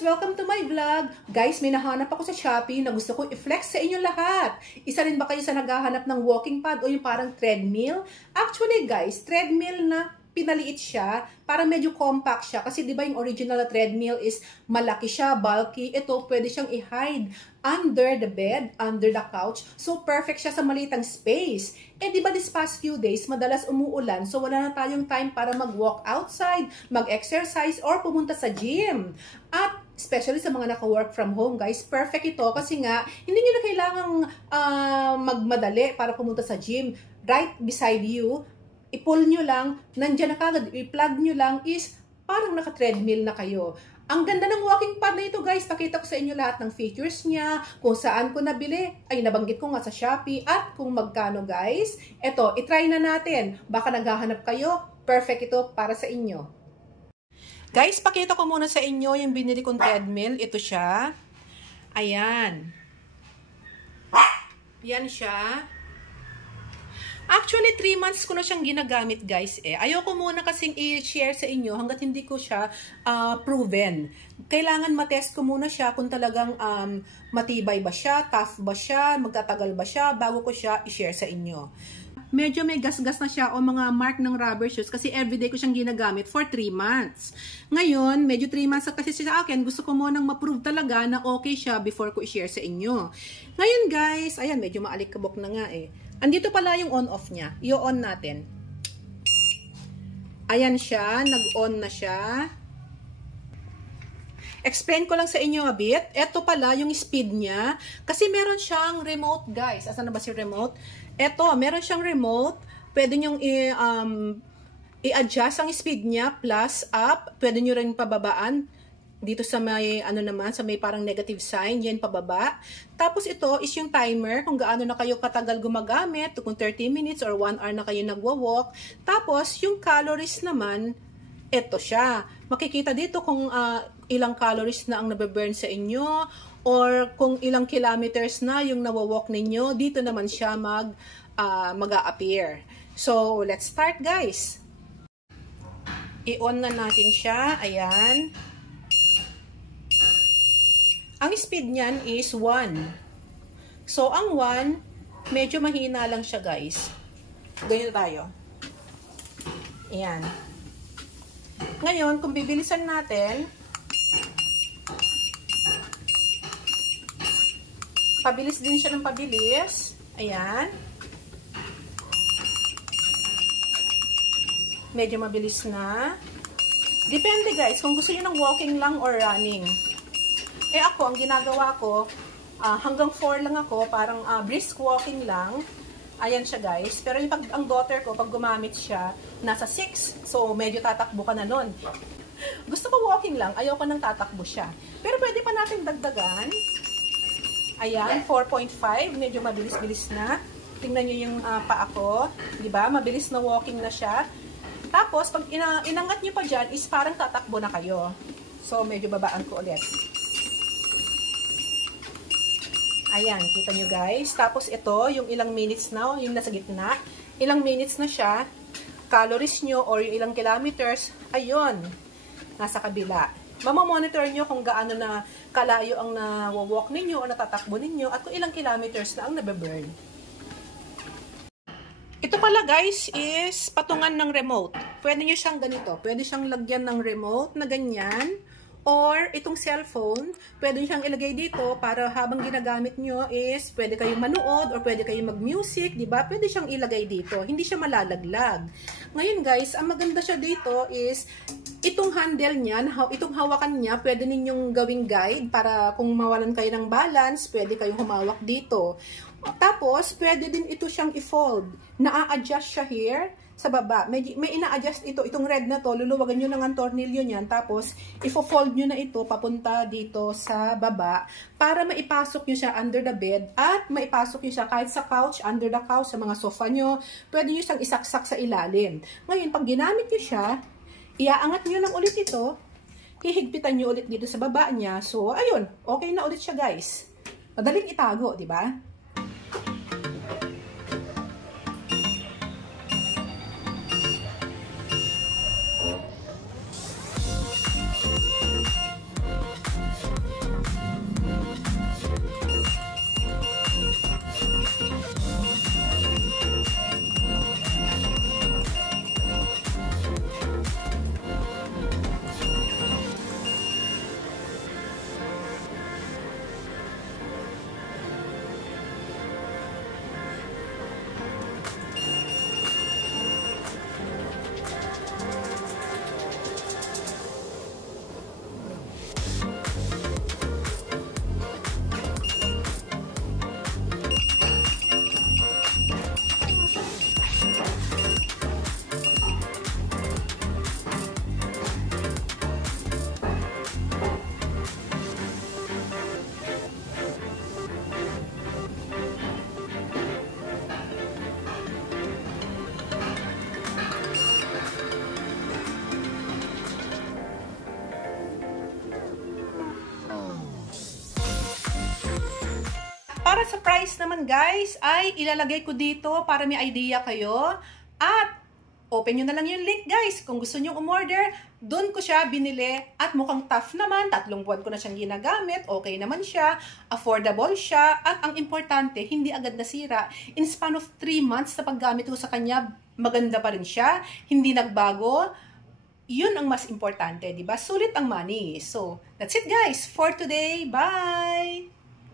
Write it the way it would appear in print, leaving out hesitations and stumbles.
guys! Welcome to my vlog! Guys, may nahanap ako sa Shopee na gusto ko i-flex sa inyo lahat. Isa rin ba kayo sa naghahanap ng walking pad o yung parang treadmill? Actually guys, treadmill na pinaliit siya para medyo compact siya. Kasi di ba yung original na treadmill is malaki siya, bulky. Ito, pwede siyang i-hide under the bed, under the couch. So, perfect siya sa malitang space. Eh, di ba this past few days, madalas umuulan. So, wala na tayong time para mag-walk outside, mag-exercise, or pumunta sa gym. At, especially sa mga naka-work from home, guys, perfect ito. Kasi nga, hindi nyo na kailangang magmadali para pumunta sa gym. Right beside you, i-pull nyo lang, nandyan na kagad, i-plug nyo lang, is parang naka-treadmill na kayo. Ang ganda ng walking pad na ito, guys. Pakita ko sa inyo lahat ng features niya, kung saan ko nabili. Ay, nabanggit ko nga sa Shopee, at kung magkano, guys. Ito, itry na natin. Baka naghahanap kayo, perfect ito para sa inyo. Guys, pakita ko muna sa inyo yung binili kong treadmill. Ito siya. Ayan. Yan siya. Actually, 3 months ko na siyang ginagamit, guys. Ayoko muna kasing i-share sa inyo hanggat hindi ko siya proven. Kailangan matest ko muna siya kung talagang matibay ba siya, tough ba siya, magtatagal ba siya, bago ko siya i-share sa inyo. Medyo may gas-gas na siya o mga mark ng rubber shoes kasi everyday ko siyang ginagamit for 3 months. Ngayon, medyo 3 months na kasi siya sa akin. Gusto ko munang ma-prove talaga na okay siya before ko i-share sa inyo. Ngayon, guys, ayan, medyo maalikabok na nga Andito pala yung on-off niya. I-on natin. Ayan siya. Nag-on na siya. Explain ko lang sa inyo a bit. Ito pala yung speed niya. Kasi meron siyang remote, guys. Asan na ba si remote? Ito, meron siyang remote. Pwede nyong i-adjust ang speed niya. Plus, up. Pwede nyo rin pababaan. Dito sa may, sa may parang negative sign, yan pababa. Tapos ito is yung timer, kung gaano na kayo katagal gumagamit, kung 30 minutes or 1 hour na kayo nagwa-walk. Tapos yung calories naman, ito siya. Makikita dito kung ilang calories na ang nabe-burn sa inyo, or kung ilang kilometers na yung nawa-walk ninyo, dito naman siya mag-a-appear. So, let's start, guys. I-on na natin siya. Ayan. Ang speed niyan is 1. So, ang 1, medyo mahina lang siya, guys. Ganyan tayo. Ayan. Ngayon, kung bibilisan natin, pabilis din siya ng pabilis. Ayan. Medyo mabilis na. Depende, guys, kung gusto niyo ng walking lang or running. Ako, ang ginagawa ko, hanggang 4 lang ako, parang brisk walking lang. Ayan siya, guys. Pero yung ang daughter ko, pag gumamit siya, nasa 6. So, medyo tatakbo ka na nun. Gusto ko walking lang, ayoko nang tatakbo siya. Pero pwede pa natin dagdagan. Ayan, 4.5. Medyo mabilis-bilis na. Tingnan nyo yung paa ko. Diba? Mabilis na walking na siya. Tapos, pag inangat nyo pa dyan, is parang tatakbo na kayo. So, medyo babaan ko ulit. Ayan, kita nyo guys. Tapos ito, yung ilang minutes na, yung nasa gitna. Ilang minutes na siya. Calories nyo or yung ilang kilometers, ayun, nasa kabila. Mamamonitor nyo kung gaano na kalayo ang na-walk ninyo o natatakbo ninyo at kung ilang kilometers na ang nabe-burn. Ito pala guys is patungan ng remote. Pwede nyo siyang ganito. Pwede siyang lagyan ng remote na ganyan. Or, itong cellphone, pwede nyo siyang ilagay dito para habang ginagamit nyo is pwede kayong manood or pwede kayong mag-music, diba? Pwede siyang ilagay dito. Hindi siya malalaglag. Ngayon guys, ang maganda siya dito is itong handle niya, itong hawakan niya, pwede ninyong gawing guide para kung mawalan kayo ng balance, pwede kayong humawak dito. Tapos, pwede din ito siyang i-fold. Na-a-adjust siya here sa baba. May ina-adjust ito. Itong red na to, luluwagan nyo ng ang tornilyo niyan. Tapos, ifo-fold nyo na ito papunta dito sa baba para maipasok nyo siya under the bed at maipasok nyo siya kahit sa couch, under the couch, sa mga sofa nyo. Pwede nyo siyang isaksak sa ilalim. Ngayon, pag ginamit nyo siya, iaangat nyo lang ulit ito. Hihigpitan nyo ulit dito sa baba niya. So, ayun. Okay na ulit siya, guys. Madaling itago, di ba? Para sa price naman guys, ay ilalagay ko dito para may idea kayo. At open nyo na lang yung link guys. Kung gusto nyo umorder, doon ko siya binili. At mukhang tough naman. 3 buwan ko na siyang ginagamit. Okay naman siya. Affordable siya. At ang importante, hindi agad nasira. In span of 3 months na paggamit ko sa kanya, maganda pa rin siya. Hindi nagbago. Yun ang mas importante, di ba? Sulit ang money. So, that's it guys for today. Bye!